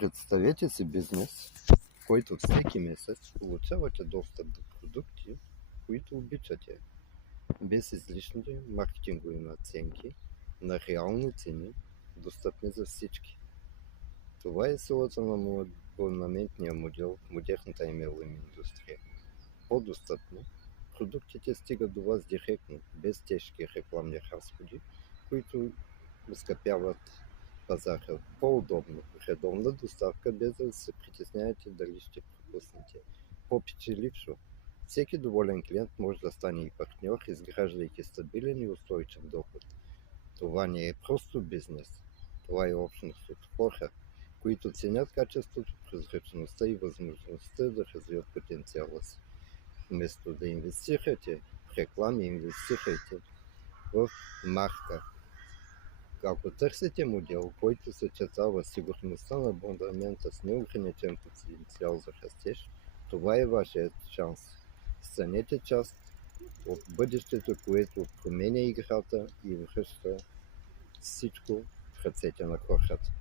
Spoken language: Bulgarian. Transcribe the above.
Представете си бизнес, в който всеки месец получавате достъп до продукти, които обичате, без излишни маркетингови надценки, на реални цени, достъпни за всички. Това е силата на абонаментния модел в модерната MLM индустрия. По-достъпно, продуктите стигат до вас директно, без тежки рекламни разходи, които оскъпяват пазара. По-удобно, редовна доставка, без да се притеснявате дали ще пропуснете. По-печелившо, всеки доволен клиент може да стане и партньор, изграждайки стабилен и устойчив доход. Това не е просто бизнес, това е общност от хора, които ценят качеството, прозрачността и възможността да развият потенциала си. Вместо да инвестирате в реклами, инвестирайте в марка. Ако търсите модел, който съчетава сигурността на абонамента с неограничен потенциал за растеж, това е вашият шанс. Станете част от бъдещето, което променя играта и връща всичко в ръцете на хората.